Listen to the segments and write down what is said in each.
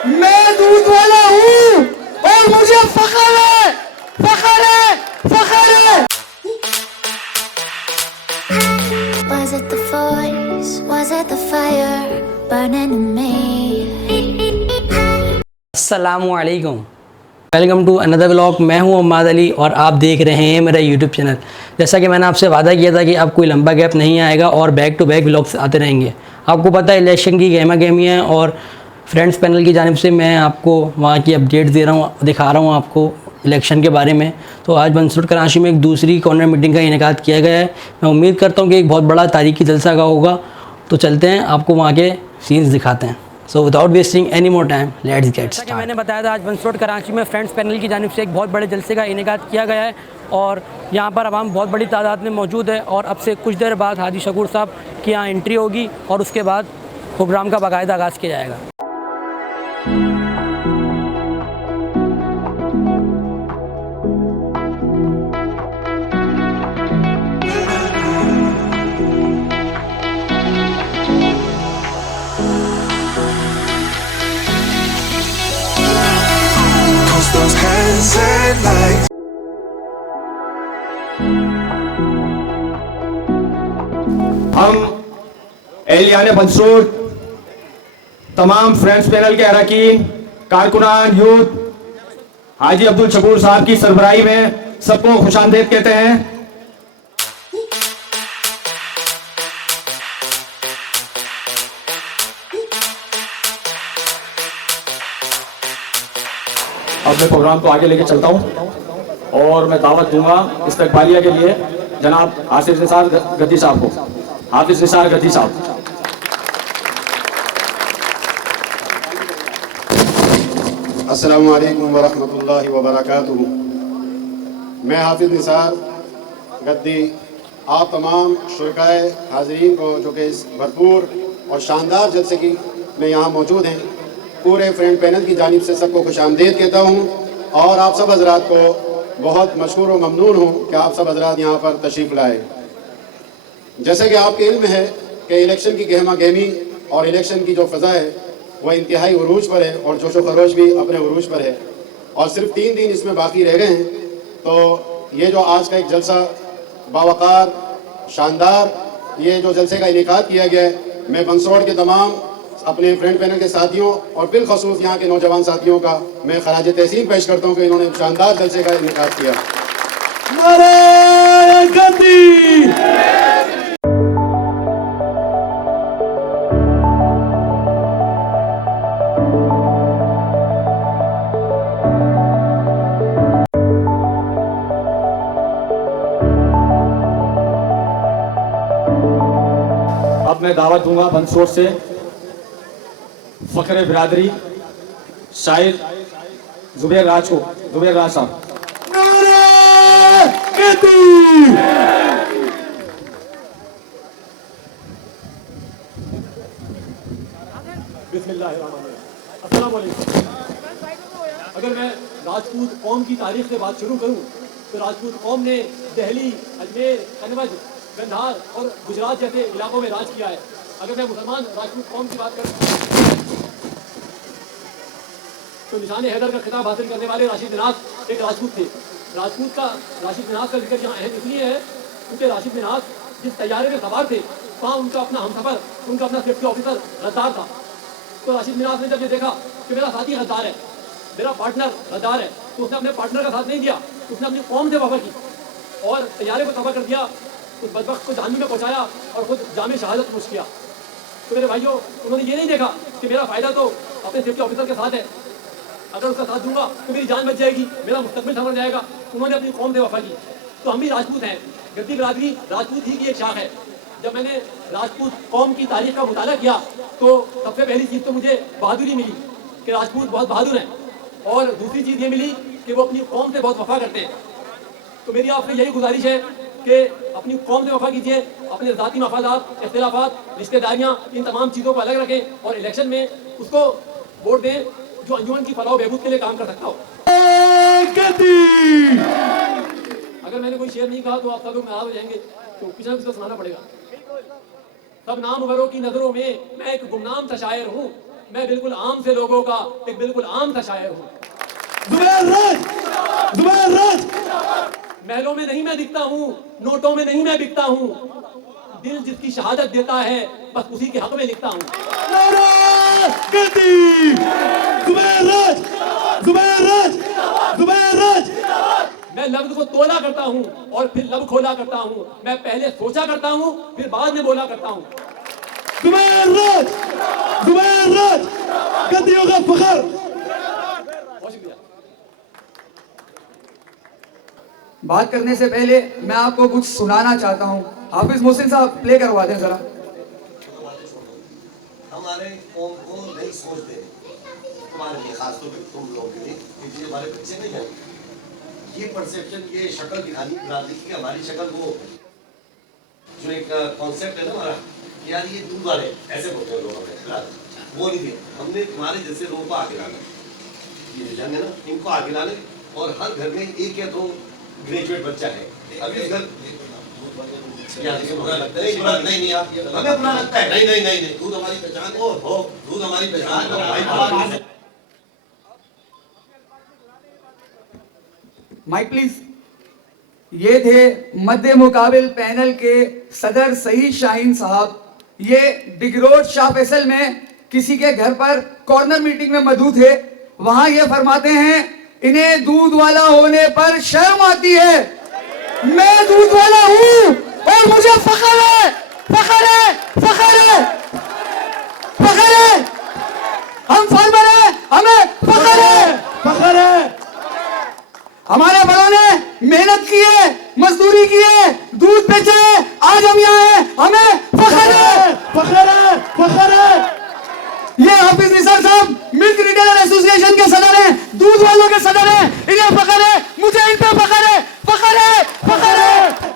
मैं दूध वाला हूँ और मुझे फख्र है, फख्र है, फख्र है। Was it the voice? Was it the fire burning in me? अस्सलामुअलैकुम, वेलकम टू अनदर व्लॉग। मैं हूं अम्माद अली और आप देख रहे हैं मेरा यूट्यूब चैनल। जैसा कि मैंने आपसे वादा किया था कि अब कोई लंबा गैप नहीं आएगा और बैक टू बैक व्लॉग्स आते रहेंगे। आपको पता है इलेक्शन की गहमा गहमी है और फ्रेंड्स पैनल की जानिब से मैं आपको वहाँ की अपडेट्स दे रहा हूँ, दिखा रहा हूँ आपको इलेक्शन के बारे में। तो आज बंसुर कराची में एक दूसरी कॉर्नर मीटिंग का इनेकाद किया गया है। मैं उम्मीद करता हूँ कि एक बहुत बड़ा तारीखी जलसा का होगा। तो चलते हैं, आपको वहाँ के सीन्स दिखाते हैं। So without wasting any more time let's get start. मैंने बताया था आज बंसरोड कराची में फ्रेंड्स पैनल की जानिब से एक बहुत बड़े जलसे का इनेकाद किया गया है और यहाँ पर आवाम बहुत बड़ी तादाद में मौजूद है। और अब से कुछ देर बाद हाजी शकूर साहब की यहाँ एंट्री होगी और उसके बाद प्रोग्राम का बाकायदा आगाज़ किया जाएगा। Those hands and lights. हम एहलियान बंसरोड, तमाम फ्रेंड्स पैनल के अरकान, कारकुनान, यूथ हाजी अब्दुल शकूर साहब की सरबराही में सबको खुशामदीद कहते हैं। अब मैं प्रोग्राम को आगे लेके चलता हूं और मैं दावत दूंगा इस्तकबालिया के लिए जनाब हाफिज निसार गद्दी साहब को। हाफिज निसार गद्दी साहब। अस्सलामु अलैकुम वरहमतुल्लाहि वबरकातुहू। मैं हाफिज निसार गद्दी आप तमाम शुरकाए हाज़रीन को जो कि इस भरपूर और शानदार जलसे की में यहाँ मौजूद हैं, पूरे फ्रेंड पैनल की जानिब से सबको खुशामदीद कहता हूँ और आप सब हज़रात को बहुत मशकूर और ममनून हूँ कि आप सब हज़रात यहाँ पर तशरीफ़ लाए। जैसे कि आपके इल्म है कि इलेक्शन की गहमा गहमी और इलेक्शन की जो फ़ज़ा है वह इंतहाई उरूज पर है और जोश व खरोश भी अपने उरूज पर है और सिर्फ 3 दिन इसमें बाकी रह गए हैं। तो ये जो आज का एक जलसा बावकार शानदार ये जो जलसे का इनेकाद किया गया है, मैं बंसरोड के तमाम अपने फ्रेंड पैनल के साथियों और बिलखसूस यहाँ के नौजवान साथियों का मैं खराज तहसीन पेश करता हूँ कि इन्होंने शानदार जलसे का इनेकाद किया। नारे गद्दी। अब मैं दावत दूंगा बंसरोड से फ़ख्र बिरादरी शायर जुबैर राज को। जुबैर राज साहब। अगर मैं राजपूत कौम की तारीख से बात शुरू करूं तो राजपूत कौम ने दिल्ली, अजमेर, कन्नौज, गंधार और गुजरात जैसे इलाकों में राज किया है। अगर मैं मुसलमान राजपूत कौम की बात करूं तो निशान हैदर का खिताब हासिल करने वाले राशिद मिनास एक राजपूत थे। राजपूत का राशिद मिनास का जिक्र यहाँ अहम इसलिए है क्योंकि राशिद मिनास जिस तैयारे में सवार थे वहाँ उनका अपना हमसफर, उनका अपना सेफ्टी ऑफिसर गद्दार था। तो राशिद मिनास ने जब ये देखा कि मेरा साथी गद्दार है, मेरा पार्टनर गद्दार है, तो उसने अपने पार्टनर का साथ नहीं दिया, उसने अपनी कौम से वफा की और तैयारे को तबाह कर दिया, उस बदबख्त को जहन्नुम में पहुँचाया और खुद जामे शहादत नोश किया। तो मेरे भाइयों, उन्होंने ये नहीं देखा कि मेरा फ़ायदा तो अपने सेफ्टी ऑफिसर के साथ है, अगर उसका साथ दूंगा तो मेरी जान बच जाएगी, मेरा मुस्तकबिल संवर जाएगा। उन्होंने अपनी कौम से वफा की। तो हम भी राजपूत हैं, गद्दी बिरादरी राजपूत ही की एक शाख है। जब मैंने राजपूत कौम की तारीख का मुताला किया तो सबसे पहली चीज़ तो मुझे बहादुरी मिली कि राजपूत बहुत बहादुर हैं, और दूसरी चीज़ ये मिली कि वो अपनी कौम से बहुत वफा करते हैं। तो मेरी आपसे यही गुजारिश है कि अपनी कौम से वफा कीजिए, अपने ज़ाती मफादात, इख्तिलाफात, रिश्तेदारियाँ, इन तमाम चीज़ों को अलग रखें और इलेक्शन में उसको वोट दें जो अंजुमन की फलाह बहबूद के लिए काम कर सकता हो। अगर मैंने कोई शेर नहीं कहा तो आप सब लोग नाराज हो जाएंगे, तो किसी न किसी को सुनाना पड़ेगा। सब नाम वरों की नजरों में मैं एक गुमनाम सा शायर हूँ, मैं बिल्कुल आम से लोगों का एक बिल्कुल आम सा शायर हूँ। जुबैर राज महलों में नहीं मैं दिखता हूँ, नोटों में नहीं मैं बिकता हूँ, दिल जिसकी शहादत देता है बस उसी के हक में लिखता हूँ। मैं लफ्ज को तोला करता हूँ और फिर लब खोला करता हूँ। मैं पहले सोचा करता हूँ फिर बाद में बोला करता हूँ। गद्दियों का फखर। बहुत शुक्रिया। बात करने से पहले मैं आपको कुछ सुनाना चाहता हूँ। हाफिज मोहसिन साहब प्ले करवा दें जरा। हमारे कौम को नहीं सोचते, तुम्हारे लिए खासतौर पर तुम लोगों के लिए, क्योंकि हमारे बच्चे नहीं हैं। ये परसेप्शन, ये शक्ल दिखानी बिरादरी की, हमारी शक्ल, वो जो एक कॉन्सेप्ट है ना हमारा, यार ये दूध वाले ऐसे बोलते हैं लोग हमें, वो नहीं दिया हमने। तुम्हारे जैसे लोगों को आगे लाना, ये जो जंग है ना, इनको आगे लाने। और हर घर में एक या दो ग्रेजुएट बच्चा है। अभी इस घर नहीं आप हमें अपना लगता है, नहीं दूध हमारी पहचान हो, दूध हमारी पहचान। Mic please. ये थे मध्य मुकाबिल पैनल के सदर सईद शाहीन साहब। ये डिगरोड शाह फैसल में किसी के घर पर कॉर्नर मीटिंग में मौजूद थे। वहां ये फरमाते हैं इन्हें दूध वाला होने पर शर्म आती है। मैं दूध वाला हूं और मुझे फख्र है, फख्र है, फख्र है, फख्र है। हम फार्मर हैं, हमें फख्र है, फख्र है। हमारे बड़ों ने मेहनत की है, मजदूरी की है, दूध बेचे है, आज हम यहाँ हैं, हमें फख्र है, फख्र है, फख्र है। ये हाफिज निसार साहब मिल्क रिटेलर एसोसिएशन के सदर हैं, दूध वालों के सदर हैं। इन्हें फख्र है, मुझे इन पे फख्र है, फख्र है, फख्र है।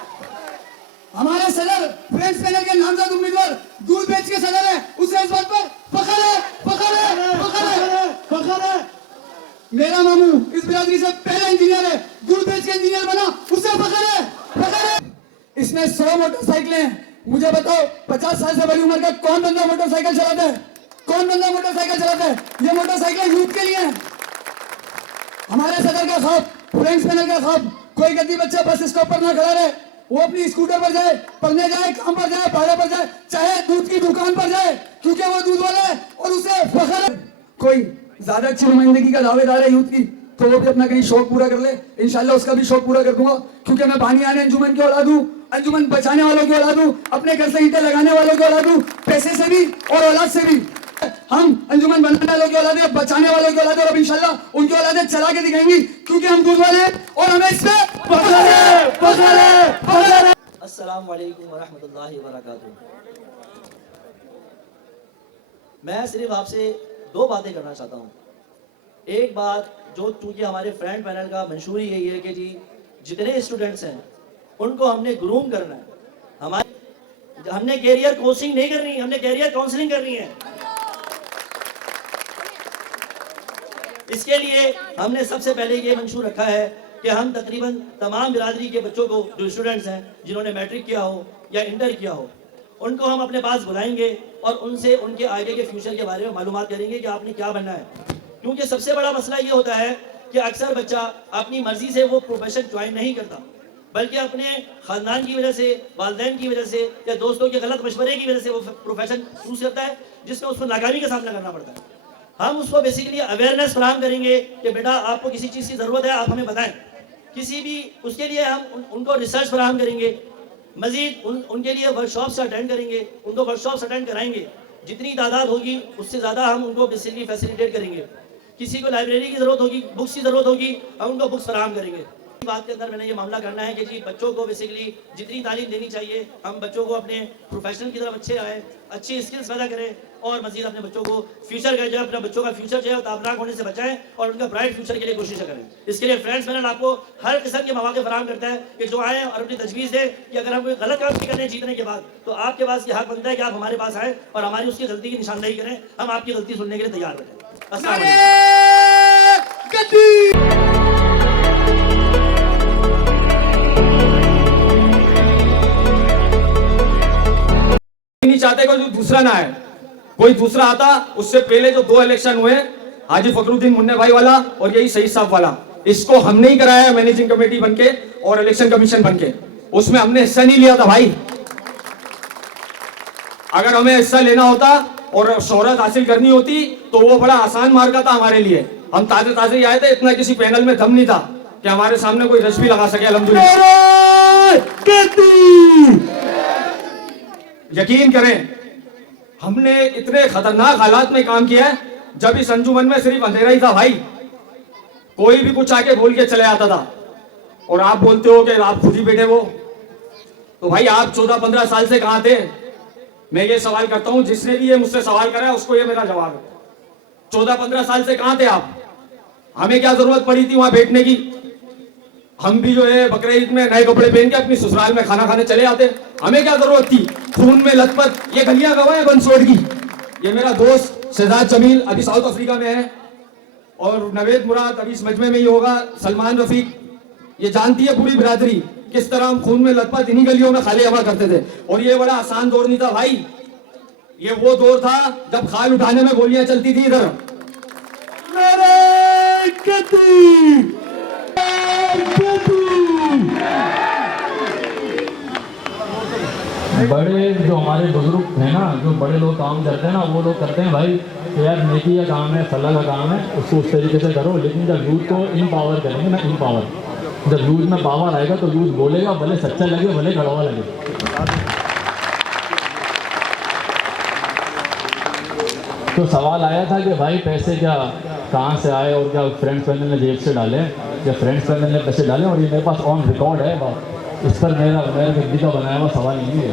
हमारे सदर फ्रेंड्स पैनल के नामजद उम्मीदवार दूध बेच के सदर है, उसे इस बात पर फख्र है, फख्र है, फख्र है, फख्र है। मेरा मामू इस बिरादरी से पहला इंजीनियर है, दूध बेच के इंजीनियर बना, उसे फख्र है, फख्र है। इसमें 100 मोटरसाइकिलें हैं। मुझे बताओ 50 साल से बड़ी उम्र का कौन बंदा मोटरसाइकिल चलाता है? कौन बंदा मोटरसाइकिल चलाता है? ये मोटरसाइकिल यूथ के लिए है। हमारे सदर का ख्वाब, फ्रेंड्स पैनल का ख्वाब, कोई गद्दी बच्चा बस स्टॉप पर ना खड़ा रहे, वो अपनी स्कूटर पर जाए, पढ़ने जाए, काम पर जाए, पहाड़ों पर जाए, चाहे दूध की दुकान पर जाए, क्योंकि वो दूध वाला है और उसे फख्र है। कोई ज्यादा अच्छी नुमाइंदगी का दावेदार है यूथ की, तो वो भी अपना कहीं शौक पूरा कर ले। इंशाल्लाह उसका भी शौक पूरा कर दूंगा, क्योंकि मैं बानियाने अंजुमन की औलाद हूँ, अंजुमन बचाने वालों की औलाद हूँ, अपने घर से ईंटें लगाने वालों की औलाद हूँ, पैसे से भी और औलाद से भी। हम अंजुमन बनाने वालों की औलाद है, बचाने वालों की औलाद है, और इंशाल्लाह उनकी औलादें चला के दिखाएंगी, क्योंकि हम दूध वाले हैं और हमें इस पे फख्र है, फख्र है, फख्र है। अस्सलाम वालेकुम वरहमतुल्लाहि वबरकातुहू। मैं सिर्फ आपसे दो बातें करना चाहता हूँ। एक बात जो चूंकि हमारे फ्रेंड पैनल का मंशूर ही यही है कि जी जितने स्टूडेंट्स हैं उनको हमने ग्रूम करना है। हमने कैरियर कोचिंग नहीं करनी, हमने कैरियर काउंसलिंग करनी है। इसके लिए हमने सबसे पहले ये मंशूर रखा है कि हम तकरीबन तमाम बिरादरी के बच्चों को, जो स्टूडेंट्स हैं जिन्होंने मैट्रिक किया हो या इंटर किया हो, उनको हम अपने पास बुलाएंगे और उनसे उनके आगे के फ्यूचर के बारे में मालूमात करेंगे कि आपने क्या बनना है। क्योंकि सबसे बड़ा मसला ये होता है कि अक्सर बच्चा अपनी मर्जी से वो प्रोफेशन ज्वाइन नहीं करता, बल्कि अपने ख़ानदान की वजह से, वालिदैन की वजह से या दोस्तों के गलत मशवरे की वजह से वो प्रोफेशन चूज करता है, जिसमें उसको नाकामी का सामना करना पड़ता है। हम उसको बेसिकली अवेयरनेस फराहम करेंगे कि बेटा आपको किसी चीज़ की ज़रूरत है, आप हमें बताएं। किसी भी उसके लिए हम उनको रिसर्च फराहम करेंगे, मजीद उनके लिए वर्कशॉप्स अटेंड करेंगे, उनको वर्कशॉप्स अटेंड कराएंगे। जितनी तादाद होगी उससे ज़्यादा हम उनको बेसिकली फैसिलिटेट करेंगे। किसी को लाइब्रेरी की ज़रूरत होगी, बुक्स की ज़रूरत होगी, हम उनको बुक्स फराहम करेंगे। बात के अंदर मैंने ये मामला करना है कि जी बच्चों को बेसिकली जितनी तालीम देनी चाहिए, हम बच्चों को अपने प्रोफेशन की तरफ अच्छे आए, अच्छी स्किल्स पैदा करें और मजीद अपने बच्चों को फ्यूचर का जो है, अपने बच्चों का फ्यूचर जो है ताबनाक होने से बचाएं और उनका ब्राइट फ्यूचर के लिए कोशिश करें। इसके लिए फ्रेंड्स पैनल आपको हर किस्म के मौके फराहम करता है कि जो आए और अपनी तजवीज़ दें कि अगर हम कोई गलत काम भी करें जीतने के बाद, तो आपके पास ये हक बनता है कि आप हमारे पास आए और हमारी उसकी गलती की निशानदेही करें। हम आपकी गलती सुनने के लिए तैयार बैठे। अस्सलाम नहीं चाहते कोई दूसरा ना है। कोई दूसरा आता, उससे पहले जो 2 इलेक्शन हुए, हाजी फखरुद्दीन मुन्ने भाई वाला और यही सईद साहब वाला, इसको हमने ही कराया मैनेजिंग कमेटी बनके और इलेक्शन कमीशन बनके, उसमें हमने हिस्सा नहीं लिया था भाई। अगर हमें हिस्सा लेना होता और शोहरत हासिल करनी होती तो वो बड़ा आसान मार्ग था हमारे लिए। हम ताजे ताजे ही आए थे, इतना किसी पैनल में दम नहीं था कि हमारे सामने कोई रस भी लगा सके। अल्हम्दुलिल्लाह, यकीन करें हमने इतने खतरनाक हालात में काम किया है, जब इस अंजुमन में सिर्फ अंधेरा ही था भाई, कोई भी कुछ आके बोल के चले आता था। और आप बोलते हो कि आप खुद ही बैठे हो, तो भाई आप 14-15 साल से कहां थे? मैं ये सवाल करता हूं, जिसने भी ये मुझसे सवाल करा है उसको ये मेरा जवाब है। 14-15 साल से कहां थे आप? हमें क्या जरूरत पड़ी थी वहां बैठने की? हम भी जो है बकरीद ईद में नए कपड़े पहन के अपनी ससुराल में खाना खाने चले आते। हमें क्या जरूरत थी खून में लथपथ ये गलियां गवाह है बंसोड़ की। ये मेरा दोस्त शहजाद जमील अभी साउथ अफ्रीका में है, और नवेद मुराद अभी इस मजमे में ही होगा, सलमान रफीक, ये जानती है पूरी बिरादरी किस तरह हम खून में लथपथ इन्हीं गलियों में खाली हवा करते थे। और ये बड़ा आसान दौर नहीं था भाई, ये वो दौर था जब खाल उठाने में गोलियां चलती थी इधर। बड़े जो हमारे बुजुर्ग हैं ना, जो बड़े लोग काम करते हैं ना, वो लोग करते हैं भाई कि यार नेकी का काम है, सलाह का काम है, उसको उस तरीके से करो। लेकिन जब यूथ को इम्पावर करेंगे ना, इम्पावर, जब यूथ में पावर आएगा तो यूथ बोलेगा, भले सच्चा लगे भले कड़वा लगे। तो सवाल आया था कि भाई पैसे क्या कहाँ से आए और क्या फ्रेंड्स पैनल ने जेब से डाले, या फ्रेंड्स पैनल ने पैसे डाले, और ये मेरे पास ऑन रिकॉर्ड है, इस पर मेरा गद्दी का बनाया हुआ सवाल नहीं है।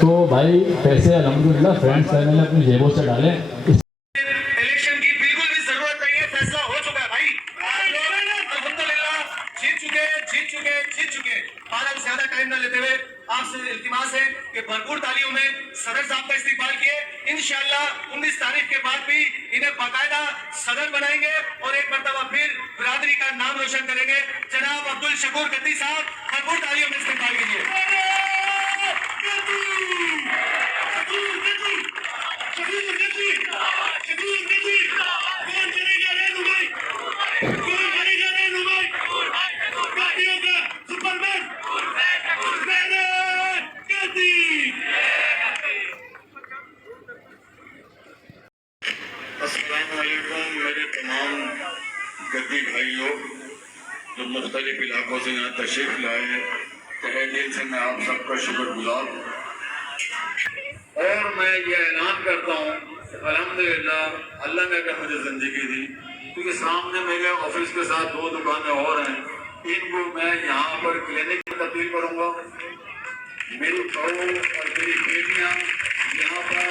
तो भाई पैसे अल्हम्दुलिल्लाह फ्रेंड्स पैनल ने अपनी जेबों से डाले। इलेक्शन की बिल्कुल भी जरूरत नहीं है, फैसला हो चुका है भाई। अल्हम्दुलिल्लाह जीत चुके। हालांकि ज्यादा टाइम न लेते हुए आपसे इल्तिमास है कि भरपूर तालियों में सदर साहब का इस्तेमाल किए। इंशाअल्लाह 19 तारीख के बाद भी इन्हें बाकायदा सदर बनाएंगे और एक मरतबा फिर बिरादरी का नाम रोशन करेंगे। जनाब अब्दुल शकूर गद्दी साहब, भरपूर तालियों में इस्तेमाल कीजिए। मेरे तमाम गद्दी भाइयों जो मुख्तलिफ इलाकों से यहाँ तशरीफ लाए, तहे दिल से मैं आप सबका शुक्रगुजार। और मैं ये ऐलान करता हूँ अल्हम्दुलिल्लाह अल्लाह ने अगर मुझे जिंदगी दी, क्योंकि सामने मेरे ऑफिस के साथ 2 दुकानें और हैं, इनको मैं यहाँ पर क्लिनिक में तब्दील करूँगा। मेरी बहू और मेरी बेटियाँ यहाँ पर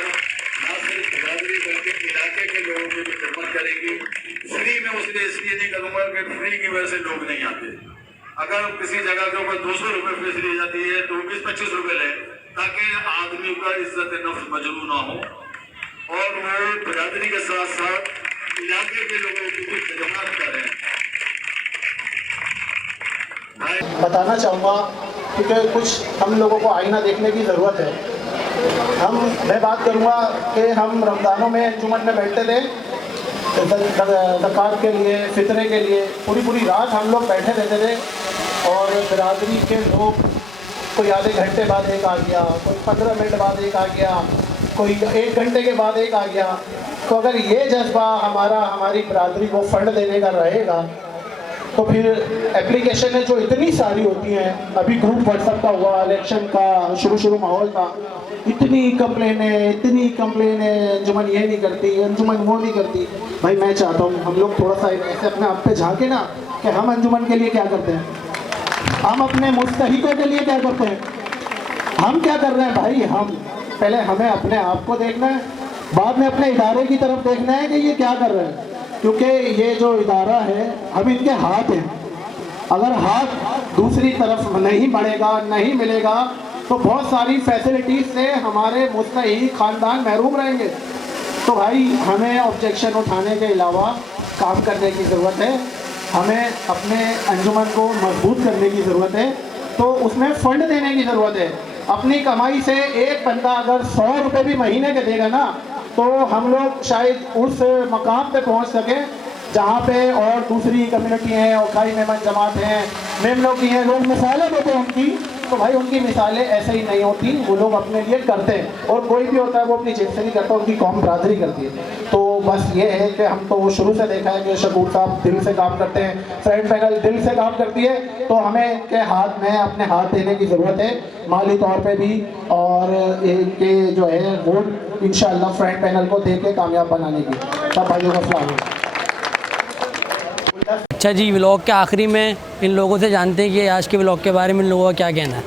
ना सिर्फ बिरादरी बल्कि इलाके के लोगों की भी खिदमत करेंगी। फ्री में इसलिए नहीं करूँगा कि फ्री की वजह से लोग नहीं आते। अगर किसी जगह के ऊपर 200 रुपये फीस ली जाती है तो 20-25 रुपये लें, ताकि आदमी का इज्जत नफ्स मजरू ना हो और वो बिरादरी के साथ साथ इलाके के लोगों की भी खिदमत करें। बताना चाहूँगा क्योंकि कुछ हम लोगों को आईना देखने की ज़रूरत है। मैं बात करूँगा कि हम रमज़ानों में अंजुमन में बैठते थे, ज़कात के लिए, फितरे के लिए, पूरी रात हम लोग बैठे रहते थे। और बिरादरी के लोग कोई आधे घंटे बाद एक आ गया, कोई 15 मिनट बाद एक आ गया, कोई 1 घंटे के बाद एक आ गया। तो अगर ये जज्बा हमारी बिरादरी को फंड देने का रहेगा तो फिर एप्लीकेशन जो इतनी सारी होती हैं, अभी ग्रुप व्हाट्सएप का हुआ, इलेक्शन का शुरू माहौल था, इतनी कंप्लेन है, अंजुमन ये नहीं करती, अंजुमन वो नहीं करती। भाई मैं चाहता हूँ हम लोग थोड़ा सा ऐसे अपने आप पे झांके ना कि हम अंजुमन के लिए क्या करते हैं, हम अपने मुस्तहिकों के लिए क्या करते हैं, हम क्या कर रहे हैं। भाई हम पहले हमें अपने आप को देखना है, बाद में अपने इदारे की तरफ देखना है कि ये क्या कर रहे हैं, क्योंकि ये जो इदारा है हम इनके हाथ हैं। अगर हाथ दूसरी तरफ नहीं बढ़ेगा, नहीं मिलेगा, तो बहुत सारी फैसिलिटीज़ से हमारे मुस्तहिक ख़ानदान महरूम रहेंगे। तो भाई हमें ऑब्जेक्शन उठाने के अलावा काम करने की ज़रूरत है, हमें अपने अंजुमन को मजबूत करने की ज़रूरत है। तो उसमें फ़ंड देने की ज़रूरत है। अपनी कमाई से एक बंदा अगर 100 रुपये भी महीने के देगा ना, तो हम लोग शायद उस मकाम पे पहुंच सकें जहाँ पे और दूसरी कम्युनिटी हैं और खाई मेमन जमात हैं, मेमनों की हैं, लोग मिसालें देते हैं उनकी, तो भाई उनकी मिसालें ऐसे ही नहीं होती, वो लोग अपने लिए करते हैं और कोई भी होता है वो अपनी जेब से नहीं करता, उनकी कौम बरादरी करती है। तो बस ये है कि हम तो शुरू से देखा है कि शकूर साहब दिल से काम करते हैं, फ्रेंड पैनल दिल से काम करती है, तो हमें के हाथ में अपने हाथ देने की ज़रूरत है माली तौर पे भी, और इनके जो है वोट इंशाअल्लाह फ्रेंड पैनल को दे के कामयाब बनाने की। सब भाइयों का सलाम। अच्छा जी, व्लॉग के आखिरी में इन लोगों से जानते हैं कि आज के व्लॉग के बारे में इन लोगों का क्या कहना है।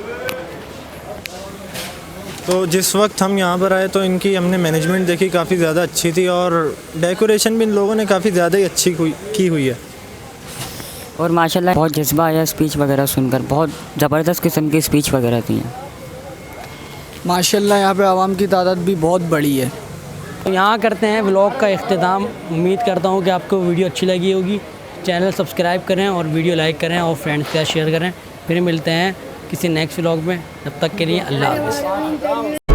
तो जिस वक्त हम यहाँ पर आए तो इनकी हमने मैनेजमेंट देखी, काफ़ी ज़्यादा अच्छी थी और डेकोरेशन भी इन लोगों ने काफ़ी ज़्यादा ही अच्छी की हुई है और माशाल्लाह बहुत जज्बा आया स्पीच वगैरह सुनकर, बहुत ज़बरदस्त किस्म की स्पीच वगैरह थी। माशाल्लाह यहाँ पे आवाम की तादाद भी बहुत बड़ी है। तो यहाँ करते हैं व्लॉग का इख्तिताम। उम्मीद करता हूँ कि आपको वीडियो अच्छी लगी होगी। चैनल सब्सक्राइब करें और वीडियो लाइक करें और फ्रेंड्स के साथ शेयर करें। फिर मिलते हैं किसी नेक्स्ट व्लॉग में, तब तक के लिए अल्लाह हाफ़िज़।